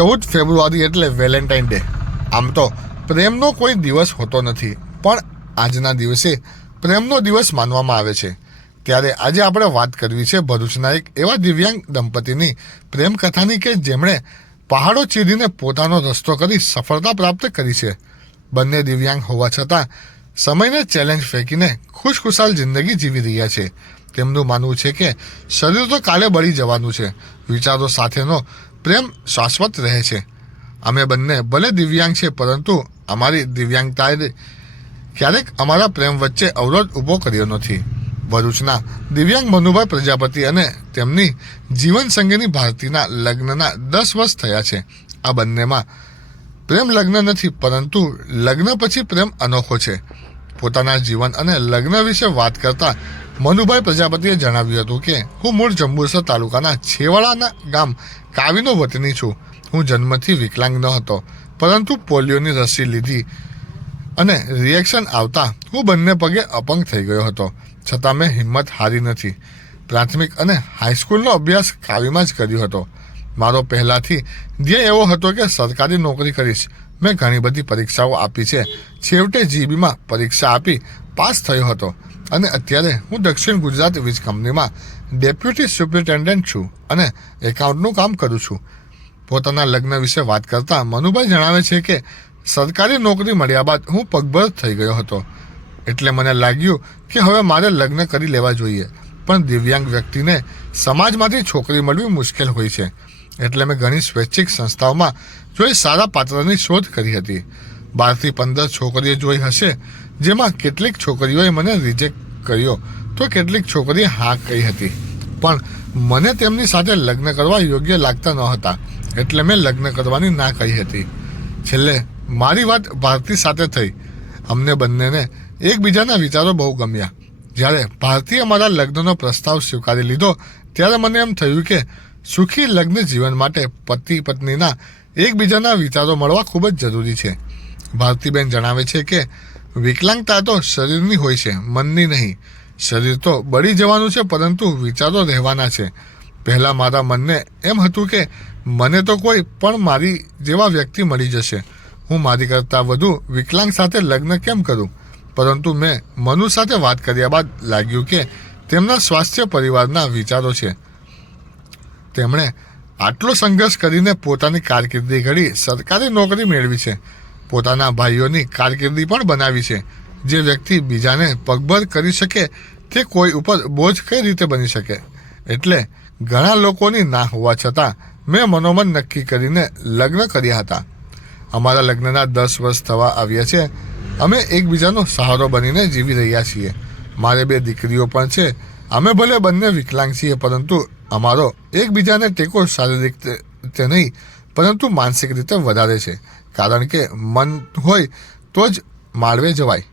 ચૌદ ફેબ્રુઆરી એટલે Valentine day. આમ તો પ્રેમનો કોઈ દિવસ હોતો નથી, પણ આજના દિવસે પ્રેમનો દિવસ માનવામાં આવે છે. ત્યારે આજે આપણે વાત કરવી છે ભરૂચના એક એવા દિવ્યાંગ દંપતીની પ્રેમ કથાની કે જેમણે પહાડો ચીરીને પોતાનો રસ્તો કરી સફળતા પ્રાપ્ત કરી છે. બંને દિવ્યાંગ હોવા છતાં સમયને ચેલેન્જ ફેંકીને ખુશખુશાલ જિંદગી જીવી રહ્યા છે. તેમનું માનવું છે કે શરીર તો કાલે બળી જવાનું છે. વિચારો સાથેનો પ્રેમ શાશ્વત રહે છે. અમે બંને ભલે દિવ્યાંગ છે, પરંતુ અમારી દિવ્યાંગતાએ ક્યારેક અમારા પ્રેમ વચ્ચે અવરોધ ઊભો કર્યો નથી. ભરૂચના દિવ્યાંગ મનુભાઈ પ્રજાપતિ અને તેમની જીવન સંગીની ભારતીના લગ્નના દસ વર્ષ થયા છે. આ બંનેમાં પ્રેમ લગ્ન નથી, પરંતુ લગ્ન પછી પ્રેમ અનોખો છે. પોતાના જીવન અને લગ્ન વિશે વાત કરતા મનુભાઈ પ્રજાપતિએ જણાવ્યું હતું કે, હું મૂળ જંબુસર તાલુકાના છેવાડાના ગામ કાવીનો વતની છું. હું જન્મથી વિકલાંગ ન હતો, પરંતુ પોલિયોની રસી લીધી અને રિએક્શન આવતા હું બંને પગે અપંગ થઈ ગયો હતો. છતાં મેં હિંમત હારી નથી. પ્રાથમિક અને હાઈસ્કૂલનો અભ્યાસ કાવીમાં જ કર્યો હતો. મારો પહેલાંથી ધ્યેય એવો હતો કે સરકારી નોકરી કરીશ. મેં ઘણી બધી પરીક્ષાઓ આપી છે. છેવટે જીબીમાં પરીક્ષા આપી પાસ થયો હતો. અને અત્યારે હું દક્ષિણ ગુજરાત વીજ કંપનીમાં ડેપ્યુટી સુપ્રિન્ટેન્ડન્ટ છું અને એકાઉન્ટનું કામ કરું છું. પોતાના લગ્ન વિશે વાત કરતા મનુભાઈ જણાવે છે કે, સરકારી નોકરી મળ્યા બાદ હું પગભર થઈ ગયો હતો. એટલે મને લાગ્યું કે હવે મારે લગ્ન કરી લેવા જોઈએ. પણ દિવ્યાંગ વ્યક્તિને સમાજમાંથી છોકરી મળવી મુશ્કેલ હોય છે. એટલે મેં ઘણી સ્વૈચ્છિક સંસ્થાઓમાં જોઈ સારા પાત્રની શોધ કરી હતી. બારથી પંદર છોકરીઓ જોઈ હશે જેમાં કેટલીક છોકરીઓએ મને રિજેક્ટ કર્યો. તો કેટલીક છોકરી હા કહી હતી. પણ મને તેમની સાથે લગ્ન કરવા યોગ્ય લાગતા ન હતા. એટલે મેં લગ્ન કરવાની ના કહી હતી. છેલ્લે મારી વાત ભારતી સાથે થઈ. અમને બંનેને એકબીજાના વિચારો બહુ ગમ્યા. જ્યારે ભારતીએ મારા લગ્નનો પ્રસ્તાવ સ્વીકારી લીધો, ત્યારે મને એમ થયું કે સુખી લગ્ન જીવન માટે પતિ પત્નીના એકબીજાના વિચારો મળવા ખૂબ જ જરૂરી છે. ભારતીબેન જણાવે છે કે વિકલાંગતા તો શરીરની હોય છે, મનની નહીં. શરીર તો બળી જવાનું છે, પરંતુ વિચારો રહેવાના છે. પહેલાં મારા મનને એમ હતું કે મને તો કોઈ પણ મારી જેવા વ્યક્તિ મળી જશે. હું મારી કરતાં વધુ વિકલાંગ સાથે લગ્ન કેમ કરું? પરંતુ મેં મનુ સાથે વાત કર્યા બાદ લાગ્યું કે તેમના સ્વાસ્થ્ય પરિવારના વિચારો છે. તેમણે આટલો સંઘર્ષ કરીને પોતાની કારકિર્દી ઘડી સરકારી નોકરી મેળવી છે. પોતાના ભાઈઓની કારકિર્દી પણ બનાવી છે. જે વ્યક્તિ બીજાને પગભર કરી શકે, તે કોઈ ઉપર બોજ કઈ રીતે બની શકે? એટલે ઘણા લોકોની ના હોવા છતાં મેં મનોમન નક્કી કરીને લગ્ન કર્યા હતા. અમારા લગ્નના દસ વર્ષ થવા આવ્યા છે. અમે એકબીજાનો સહારો બનીને જીવી રહ્યા છીએ. મારે બે દીકરીઓ પણ છે. અમે ભલે બંને વિકલાંગ છીએ, પરંતુ અમારો એકબીજાને ટેકો શારીરિક રીતે નહીં પરંતુ માનસિક રીતે વધારે છે. કારણ કે મન હોય તો જ માળવે જવાય.